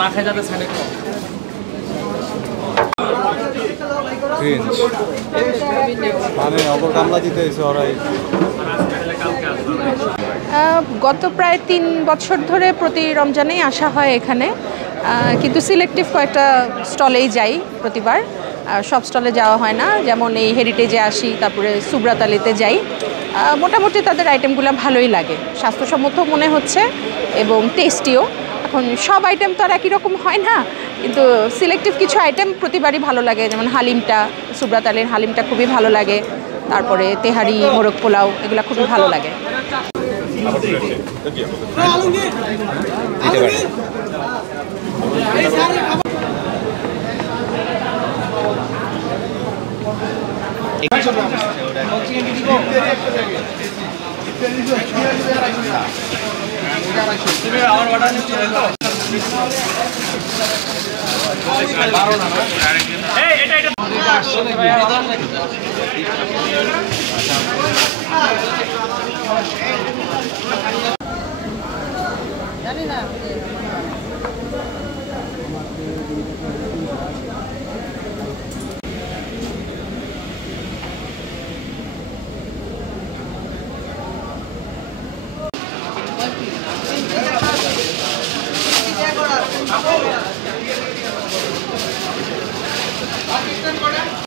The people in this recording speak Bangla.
মাখায় যাবে সাইডে মানে অপর কামলা দিতে এসে ওরাই। গত প্রায় 3 বছর ধরে প্রতি রমজানেই আসা হয় এখানে, কিন্তু সিলেক্টিভ কয়েকটা স্টলেই যাই প্রতিবার, সব স্টলে যাওয়া হয় না। যেমন এই হেরিটেজে আসি, তারপরে সুব্রাতালিতে যাই। মোটামুটি তাদের আইটেমগুলো ভালোই লাগে, স্বাস্থ্যসম্মত মনে হচ্ছে এবং টেস্টিও। এখন সব আইটেম তো আর একই রকম হয় না, কিন্তু সিলেক্টিভ কিছু আইটেম প্রতিবারই ভালো লাগে। যেমন হালিমটা, সুব্রাতালির হালিমটা খুবই ভালো লাগে, তারপরে তেহারি, মোরগ পোলাও, এগুলো খুবই ভালো লাগে। জানি না